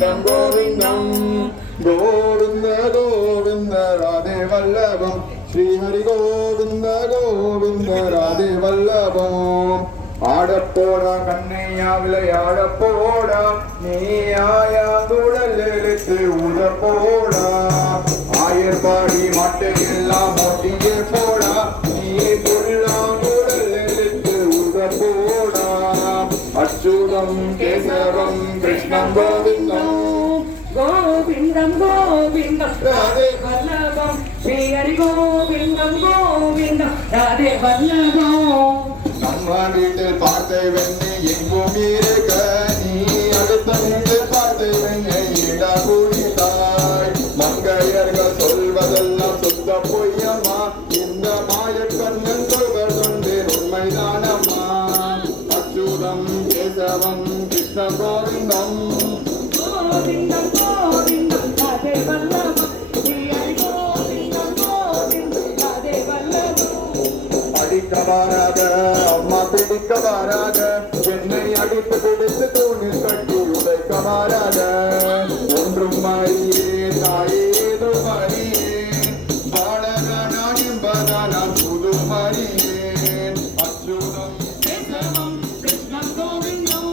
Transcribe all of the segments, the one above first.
கிருஷ்ணம் கோவிந்தம் கோவிந்த கோவிந்த ராதே வல்லபம் ஸ்ரீஹரி கோவிந்த கோவிந்த ராதே வல்லபம் ஆடப்போடா கண்ணையா விளையாடப்போடா நீ ஆயாங்குடல் எழுத்து உதப்போடா ஆயர்பாடி மாட்டை எல்லாம் மோட்டியே போடா நீ புல்லாங்குடல் எழுத்து உதப்போடா அச்சுதம் கேசவம் கிருஷ்ணம் கோவிந்தம் கோவிந்தம் கோவிந்தம் ராதே வல்லபம் ஸ்ரீஹரி கோவிந்தம் கோவிந்தம் ராதே வல்லபம் நம்ம வீட்டில் பார்த்த வெண்ணை எங்கும் இருக்க நீ அடுத்த வீட்டில் பார்த்த வெண்ணை இடா குடித்தாய் மங்கையர்கள் சொல்வதெல்லாம் சுத்த பொய்யம்மா இந்த மாயக்கண்ணன் சொல்வர் சொன்னேன் உண்மைதானம்மா அச்சுதம் கேசவம் கிருஷ்ண கோவிந்தம் கோவிந்தம் கோவிந்தம் ராதே வல்லபம் ஸ்ரீஹரி கோவிந்தம் கோவிந்தம் ராதே வல்லபம் அடிக்க வாராக அம்மா பிடிக்க வாராக என்னை அடித்து பிடித்து தூணில் கட்டி உடைக்க வாராக ஒன்றும் மாறியே தாயே ஏதோ மாறியே பாடக நான் என்பதா நான் புது மாறியேன் அச்சுதம் கேசவம் கிருஷ்ணம் கோவிந்தம்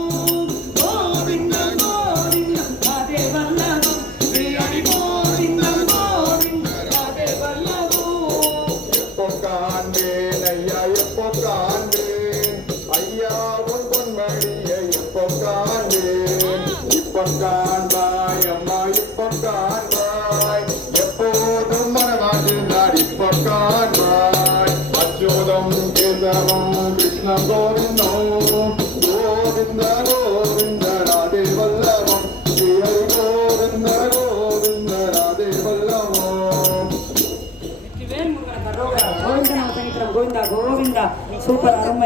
கோவிந்தம் கோவிந்தம் ராதே வல்லபம் ஸ்ரீஹரி கோவிந்தம் கோவிந்தம் ராதே வல்லபம் எப்போ காண்பேன் ஐயா எப்போ காண்பேன் ஐயா உன் பொன்மடியை எப்போ காண்பேன் இப்ப காண்பாய் அம்மா இப்ப காண்பாய் எப்போதும் மனமாட்டினார் இப்ப காண்பாய் அச்சுதம் கேசவம் கிருஷ்ண கோவிந்தம் கோவிந்த கோவிந்த ராதே வல்லபம் ஸ்ரீஹரி கோவிந்த கோவிந்த ராதே வல்லபம் கோவிந்தா கோவிந்தா சூப்பர் அருமை.